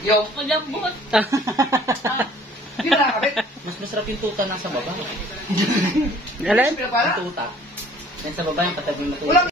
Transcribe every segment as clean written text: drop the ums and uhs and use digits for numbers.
Yung Malambot. hindi na nakakabit. Mas masarap yung tuta nasa baba. Galan? Yung tuta. Yan sa baba yung patabing na tuta. Walang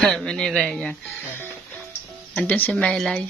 Sabi ni Rhea. Andun si Melay.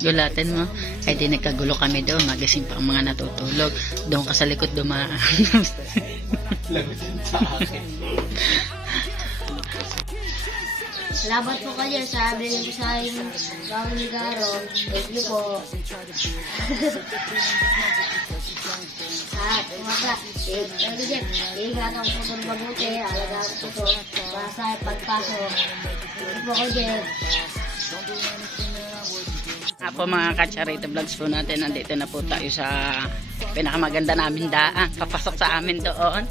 Gulatin mo. Ay di nagkagulo kami doon. Magising pa ang mga natutulog. Doon ka sa likod dumaan. Salamat po kayo sa abrin ko sa yung bawang ligaro. Thank you po. At kumaka, pwede dyan, iigatang po ito mabuti, alagaan ko ito, para sa pagpasok. Thank you po ko dyan. Apo mga Kacharito Vlogs po natin, nandito na po tayo sa pinakamaganda namin daan. Papasok sa amin doon.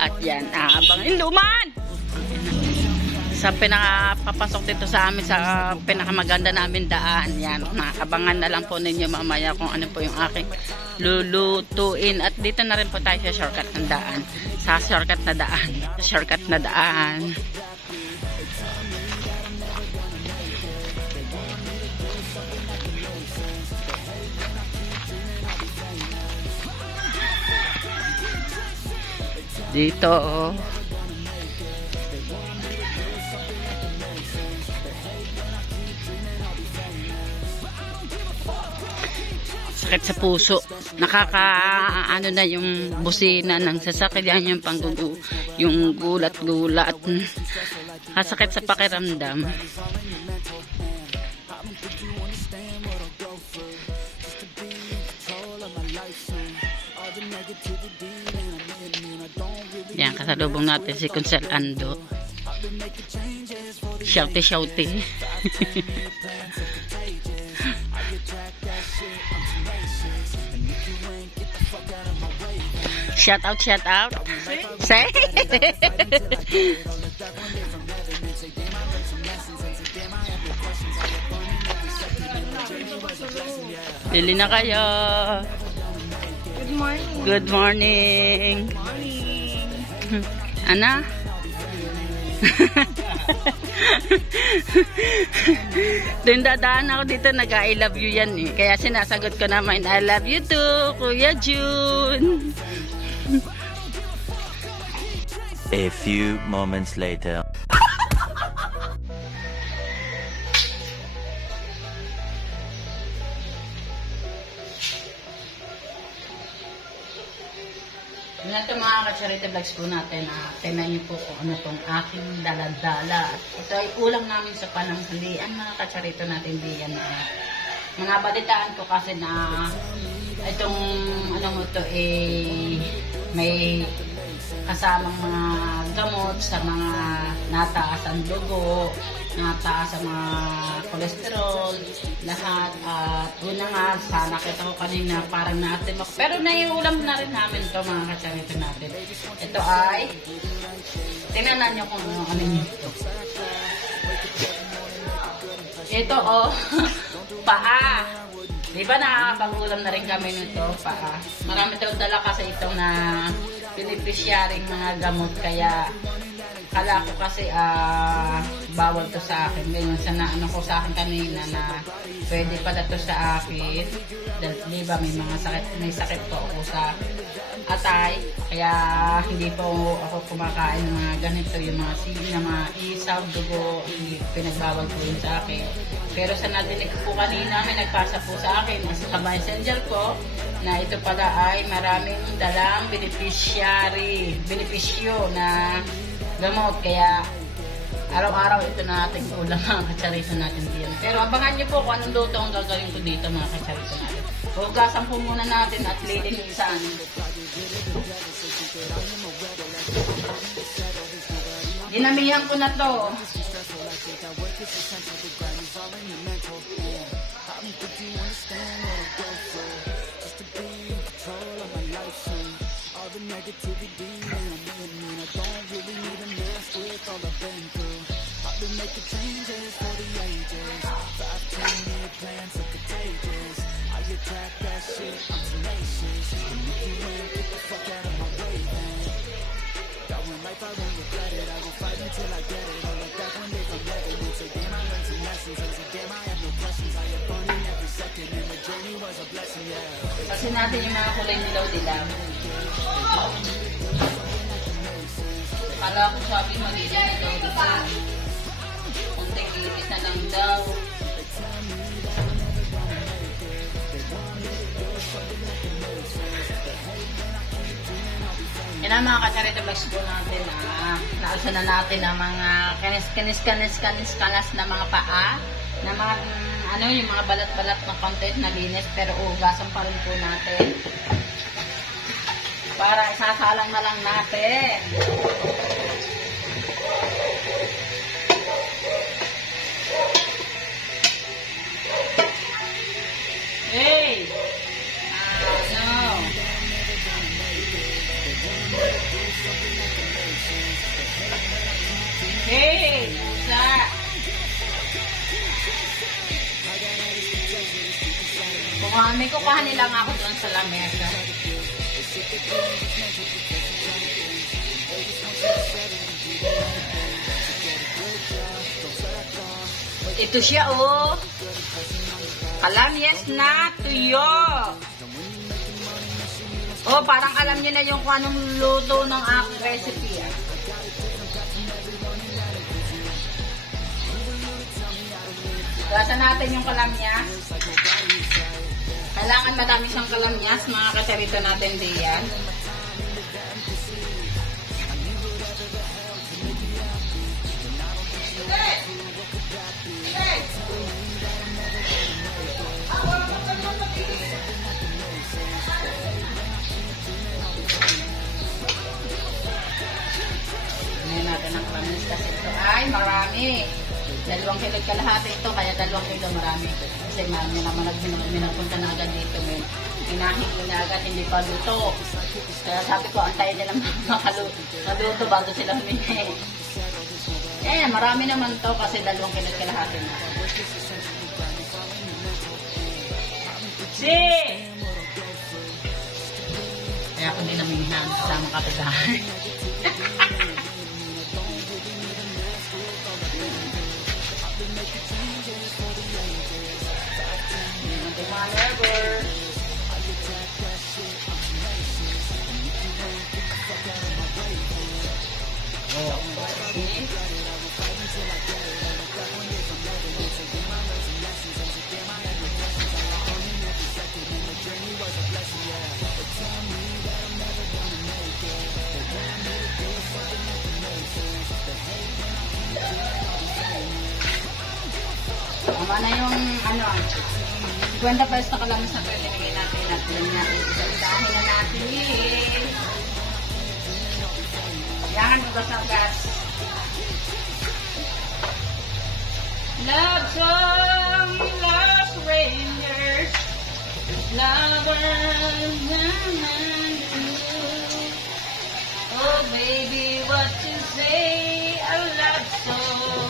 At yan, abang Induman! Sa pinakapapasok dito sa amin sa pinakamaganda namin daan. Yan, abangan na lang po ninyo mamaya kung ano po yung aking lulutuin. At dito na rin po tayo sa shortcut ng daan. Sa shortcut na daan. Shortcut na daan. Dito, oh. Sakit sa puso. Ano na yung busina ng sasakyan, yung yung gulat-gulat. Sakit sa pakiramdam. Yan, kasalubong natin si Kunsel Ando. Shouty. Shout out. Say. Bili na kayo. Good morning. Ana? Doon dadaan ako dito, nag-I love you yan eh. Kaya sinasagot ko naman, I love you too, Kuya June. A few moments later. Ito mga Kacharito Vlogs po natin, tingnan niyo po kung ano itong aking daladala. Ito ay ulam namin sa pananghalian mga Kacharito natin diyan. Mga balitaan ko kasi na itong ano mo ito may kasamang mga gamot sa mga nataas ang dugo, nataas ang mga kolesterol, lahat. At una nga, sana kita ko kanina parang natin ako. Pero naiulam na rin namin ito mga Kacharito natin. Ito ay, tinanan nyo kung ano nito. Ito paa. Diba nakakapag-ulam na rin kami nito, paa. Marami tayong dala kasi ito na beneficiaryong mga gamot, kaya kala ko kasi bawal to sa akin. Ngayon sa naano ko sa akin kanina na pwede pala to sa akin. Dahil diba may sakit po ako sa atay, kaya hindi po ako kumakain ng mga ganito, yung mga sili na mga isaw, dugo, pinagbawal po yun sa akin. Pero sa nadinig po kanina, may nagpasa po sa akin sa messenger ko na ito pala ay maraming dalang benepisyo na gamot, kaya araw-araw ito na ating ulam mga Kacharito natin diyan. Pero abangan nyo po kung anong luto ang gagawin ko dito mga Kacharito natin. Hugasan po muna natin at lilinisan. Dinamihan ko na to. Kasi natin yung mga kulay nilaw-dilaw. Kala ko sabi magiging nilaw-dilaw. Kunting iris na lang daw. Yan ang mga kasarito bags po natin nausa na natin ang mga kanis na mga paa, na mga yung mga balat-balat ng content na linis, pero ugasan pa rin po natin. Para isasalang na lang natin. Hey! Hey! Sir! May kukuha nila nga ako doon sa lamesa. Ito siya, oh. Kalamyas na tuyo. Oh, parang alam niyo na yung kung anong luto ng aking recipe. Gasa natin yung kalamyas. Kailangan madami siyang kalamyas, mga kasarito natin diyan. Ngayon natin ang kalamyas kasi ito ay marami. 2 kilo kalahati ito, kaya 2 kilo marami. Kasi marami naman nagpunta na agad dito. Hinahingi na agad, hindi pa luto. Kaya sabi ko, antayin nila maluto bago sila humingi. Marami naman to kasi 2 kilo kalahati na. Kaya ako din namingihan sa mga kapitahan. Tama na yung 50 pesos na kalamas na pinilagay natin at isasahin na natin. Yan, ugas na gas. Love song, Lost Rangers, lovers, oh baby, what you say, a love song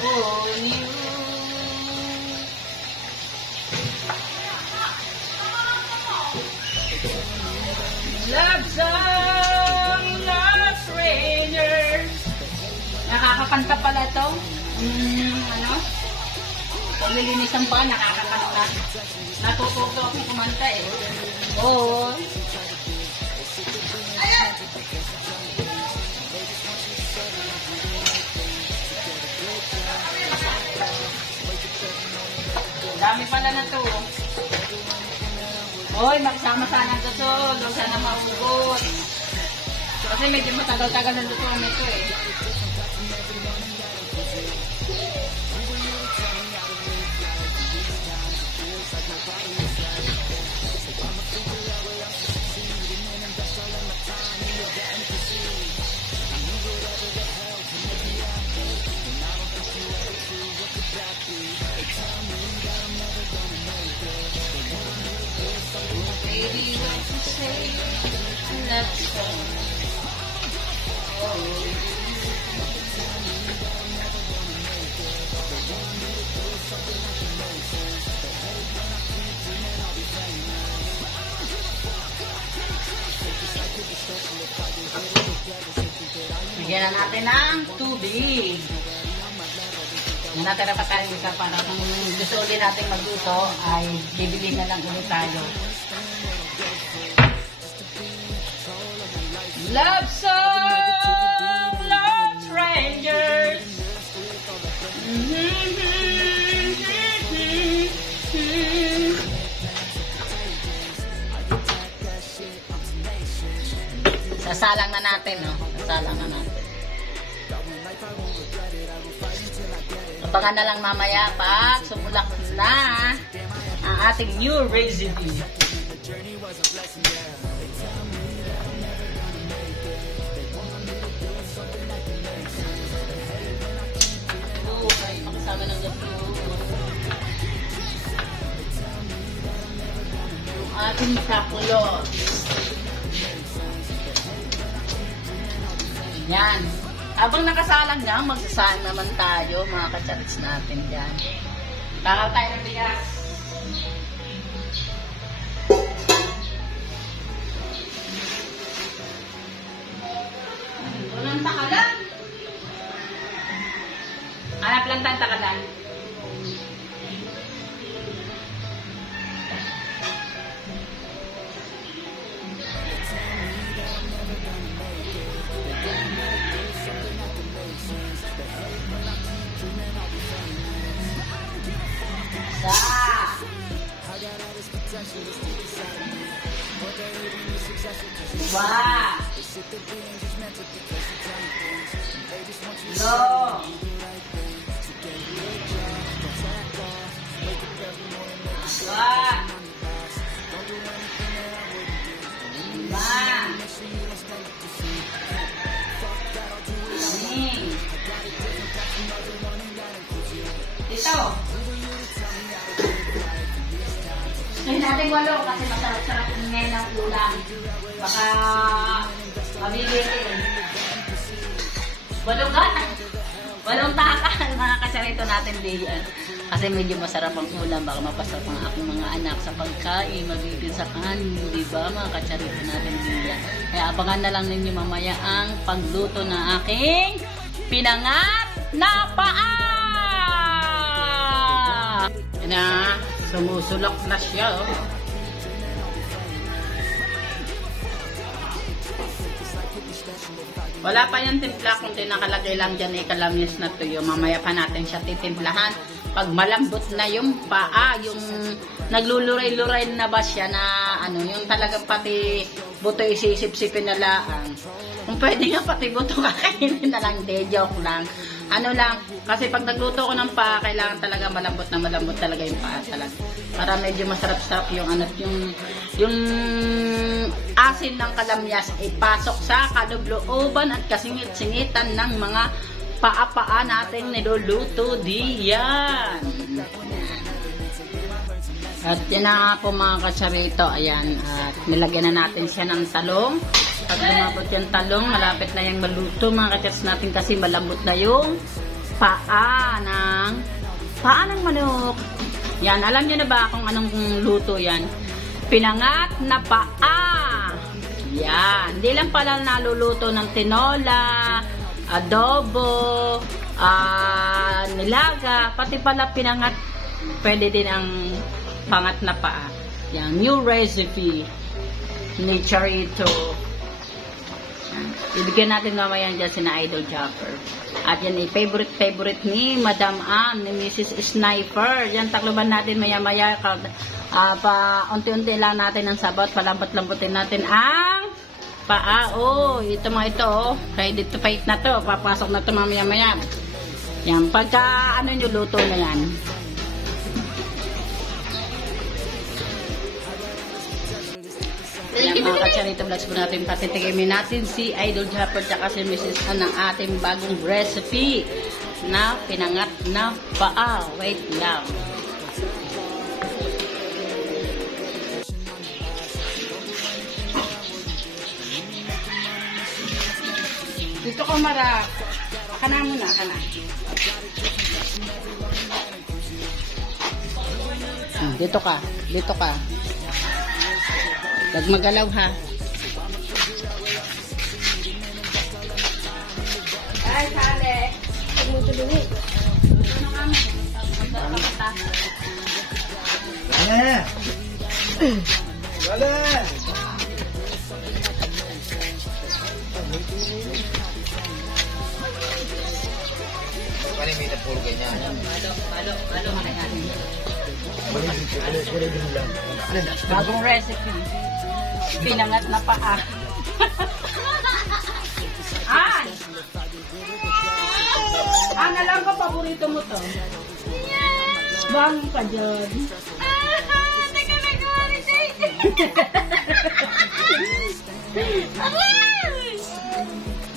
for you. Love song, Lost Rangers. Nakakakanta pala ito. Paglilinisan pa, nakakakanta. Natututo akong kumanta eh. Oo. Dami pala na to. Hoy, magsama sana ito to. Huwag sana maugot. Kasi medyo matagal-tagal na luto nito eh. let's go. Bigyan na natin ng tubig. Natira pa tayo isa para kung gusto ulit natin magluto ay bibili na lang ulit tayo. Love song, love strangers. Sasalang na natin, no? Sasalang na natin. Abangan na lang mamaya pag sumulak na ang ating new recipe. Ay, pakasama ng gabi. Yung ating kakulot. Yan. Habang nakasalang nga, magsasalang naman tayo, mga kacharits natin dyan. Takal tayo ng bigas. Walang takalan. Hanap lang tayong takalan. Dua. Lo. Dua. Lima. Ini. Ito. Gusto natin 8 kasi masarap-sarap ngayon ang ulam. Baka mabilitin. 8 takal mga kasarito natin diyan. Kasi medyo masarap ang ulam. Baka mapasarap ang aking mga anak sa pagkain. Mabilitin sa kanin. Diba mga kasarito natin diyan. Kaya abangan na lang ninyo mamaya ang pagluto ng aking pinangat na paa. Na sumusulok na siya, oh. Wala pa yung timpla, kundi nakalagay lang dyan ay kalamis na tuyo. Mamaya pa natin siya titimplahan. Pag malambot na yung paa, yung nagluluray-luray na ba siya na ano, yung talagang pati buto isisip-sipin na lang. Kung pwede nga pati buto kakainin na lang, de, joke lang. Ano lang, kasi pag nagluto ko ng paa, kailangan talaga malambot talaga yung paa talaga. Para medyo masarap-sarap yung ano, yung asin ng kalamyas ay pasok sa kalooban at kasingit-singitan ng mga paa-paa natin niluluto diyan. At yan na nga po mga katsarito, ayan, at nilagyan na natin siya ng talong. Pag lumabot yung talong, malapit na yung maluto mga katsarits natin kasi malambot na yung paa ng manok. Yan, alam nyo na ba kung anong luto yan? Pinangat na paa. Yan, hindi lang pala naluluto ng tinola, adobo, nilaga, pati pala pinangat, pwede din ang pangat na paa. Yan, new recipe ni Charito. Ibigyan natin mamaya dyan si na Idol Japper. At yan ay favorite ni Madam Ann, ni Mrs. Sniper. Yan, takluban natin maya-maya. Pa-unti-unti lang natin ang sabat. Palambot-lambutin natin ang paa. Oh, ito mga ito. Oh. Ready to fight na to. Papasok na to mamaya-maya. Yan, pagka ano nyo, luto na yan. Yan mga katsarito vlogs po natin, patitikimin natin si Idol Japper tsaka si Mrs. Ann ng ating bagong recipe na pinangat na paa. Wait lang. Dito ka Mara. Aka na muna, aka na. Dito ka. Dito ka. Huwag magalaw ha. Ay, sale. Huwag mo tulungi. Ano kami? Magkakapata. Paano may napuro ganyan? Malo ka na yan. Bagong recipe. Pinangat na paa. An! An, alam ko paborito mo to. Bang pa dyan.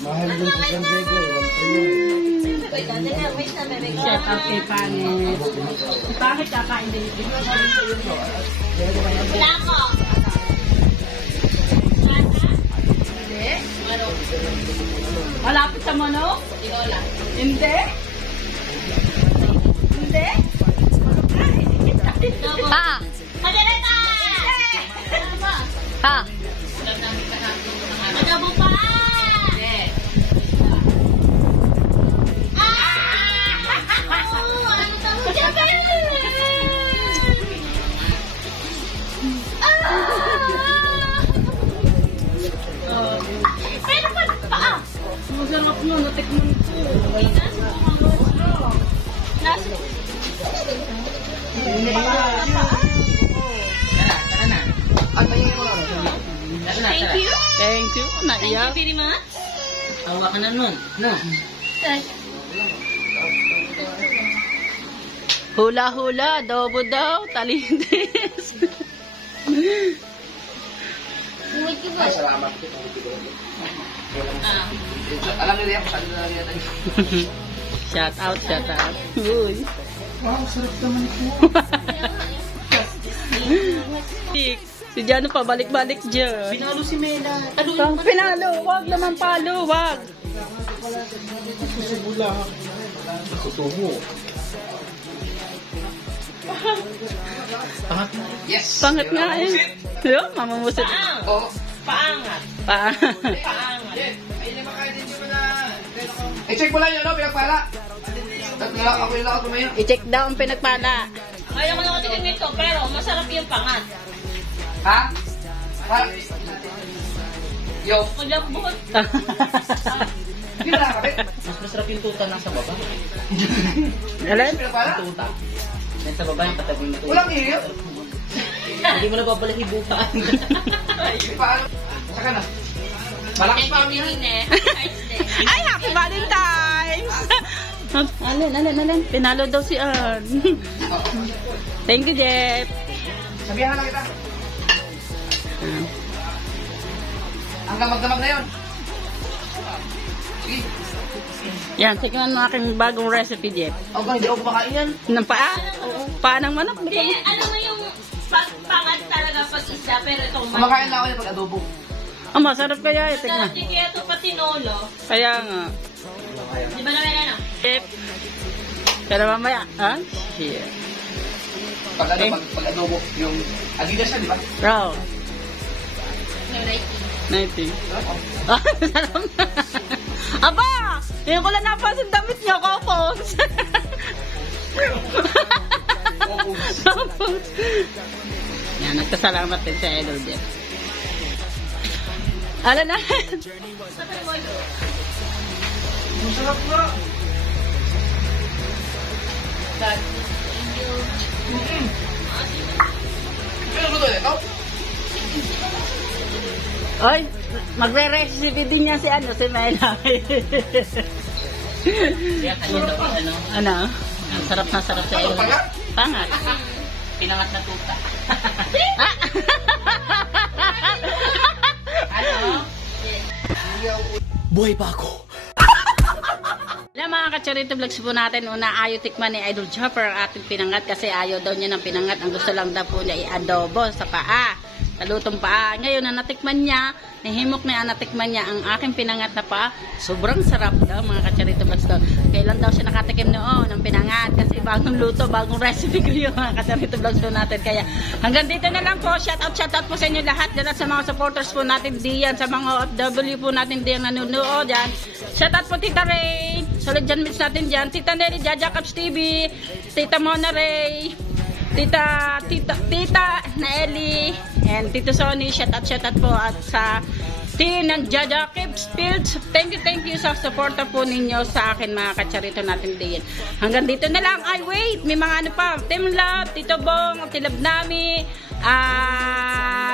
Mahal din sa San Diego. Shout out kay Pangit. Si Pangit kakain din. Wala ko. Hindi? Malapit sa manok? Hindi? Hindi? Pa! Magalita! Pa! Adobo pa! Masarap mo, natikman ko. Thank you. Thank you. Naiyak. Very much. Awa ka na nun. No. Hula-hula, adobo daw, talindis. Salamat. Alam nila yan. Alam nila yan. Shout out, shout out. Uy. Wow, sarap naman po. Si Jano pa, balik-balik dyan. Pinalo si Mela. Pinalo, wag naman palo, wag. Kutubo. Yes. Pangat nga eh. Yo, mamamusit. Oo. Paangat. I-check mo lang yun, no? Pinagpala. Ako yung lakot tumayo. I-check daw ang pinagpala. Ayaw ko nakatikin nito, pero masarap yung pangat. Ha? Ha? Yo. Kulabot. Hindi na nakakabit. Mas masarap yung tuta nang sa baba. Alam? Pinagpala? Yung tuta. Yan sa baba yung patabing na tuta. Walang iyo. Hindi mo na babalik ibukaan. Paano? Saka na. Malakas pa kami yan. Ay, happy Valentine's! Alin. Pinalo daw si Ann. Thank you, Jeff. Sabihan lang kita. Ang damag-damag na yun. Sige. Yan, tignan mo aking bagong recipe, Jeff. Ako hindi ako kumakain yan. Ng paa? Paa ng manok? Hindi, ano mo yung pangat talaga pag isda, pero itong Kumakain lang ako yung pag-adobo. Oh, masarap kaya eh. Tignan. Hindi kaya ito patinolo. Kaya nga. Di ba naman ano? Jeff. Pero mamaya, ha? Shit. Pag-adobo, yung Adidas na, di ba? Bro. Yung Nike. 90. Ah, sarap na. Aba! Ngayon ko lang napansin damit niyo, Kopos. Kopos. Yan, nagkasalamat din sa Idol Jeff. Alam na. Masarap nga. Ano luto ito? Oy, magre-recipe din niya si si Mela. Kaya kanina daw ano. Ano? Ang sarap na sarap sa Idol. Pangat? Pangat. Pinangat na tuta. Ah! Ano? Buhay pa ako. Alam mga ka-charity vlogs po natin, una ayaw tikman ni Idol Chopper ang ating pinangat kasi ayaw daw niya ng pinangat. Ang gusto lang daw po niya i-adobo sa paa. Kalutong paa. Ngayon, na natikman niya, nahimok na natikman niya ang aking pinangat na paa. Sobrang sarap daw, mga Kacharito Vlogs daw. Kailan daw siya nakatikim noon ng pinangat? Kasi bagong luto, bagong recipe ko yung mga Kacharito Vlogs po natin. Kaya hanggang dito na lang po. Shout out po sa inyo lahat. Dahil sa mga supporters po natin diyan, sa mga OFW po natin diyan nanonood dyan. Shout out po Tita Ray. Solid dyan meets natin dyan. Tita Nelly, Jaja Caps TV. Tita Mona Ray. Tita Nelly. And Tito Sonny. Shout out po. At sa team ng Jaja Caps Fields. Thank you sa supporter po ninyo sa akin mga Kacharito natin diyan. Hanggang dito na lang. Ay wait, may mga ano pa. Team Love, Tito Bong, Tilab Nami.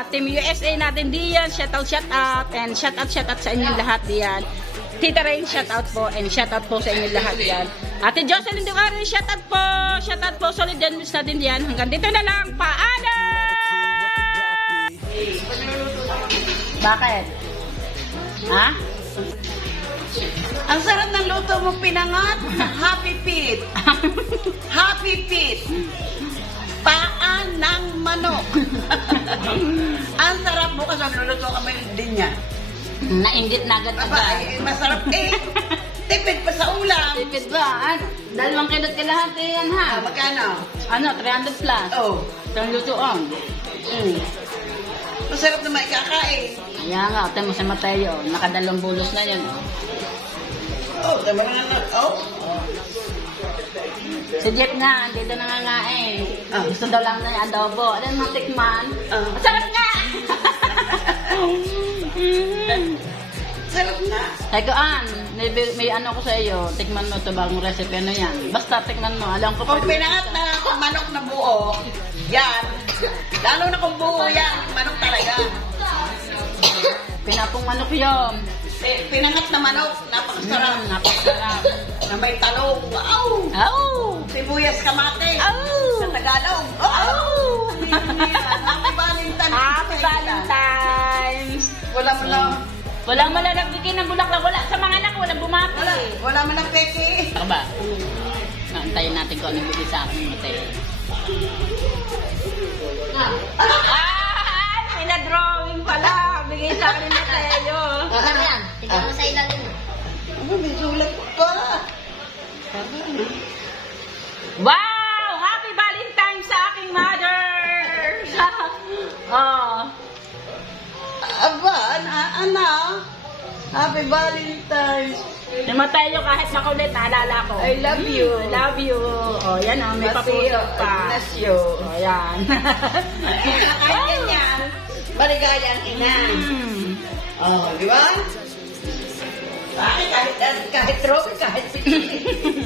Team USA natin diyan, shout out and shout out sa inyo lahat diyan. Tita Rain, shout out po and shout out po sa inyo lahat diyan. Ate Jocelyn Ducari, shout out po solid dyan natin diyan. Hanggang dito na lang, paalam. Bakit? Ha? Ang sarap ng luto mong pinangat. Happy Pit. Happy Pit. Paa ng manok. Ang sarap, bukas ang luluto kami din niya. Nainggit na agad. Masarap eh. Tipid pa sa ulam. Tipid ba? 2 kilot kalahati yan ha. Magkano? Ano, 300 plus. Oh. Itong lutoon. Masarap na maikakain. Ayan nga, tayo mo si Mateo. Nakadalong bulos na yan. Oh, tama na na. Oh. Si Jeff nga, andito nangangain. Gusto daw lang na adobo. Ano yung matikman? Masarap nga! Sarap na. Sabi ko, may ano ko sa iyo. Tikman mo ito bagong recipe. Ano yan? Basta tikman mo. Alam ko Kung pinangat na manok na buo, yan. Lalo na kung buo yan, manok talaga. Pinapong manok yun. Pinangat na manok, napakasarap. Napakasarap. Na may talong. Wow! Oh! Sibuyas kamate. Oh! Sa Tagalog. Oh! Happy Valentine's. Happy Valentine's! Walang malalagbikin ng bulaklak. Wala sa mga anak. Walang bumati. Wala man ang peke. Saka ba? Antayin natin kung anong bigay sa akin, Mateo. May na-drawing pala. Bigay sa akin, Mateo. Ano yan? Tignan mo sa ilalim mo. May sulat pa. Wow! Happy Valentine's sa aking mother! Oh. Aba, anak. Happy Valentine's. Si Mateo kahit makulit, naalala ko. I love you. I love you. Oh, yan oh, may papuso pa. Ignacio. Oh, yan. Kahit ganyan, maligaya ang ina. Oh, di ba? Kahit trophy, kahit picture.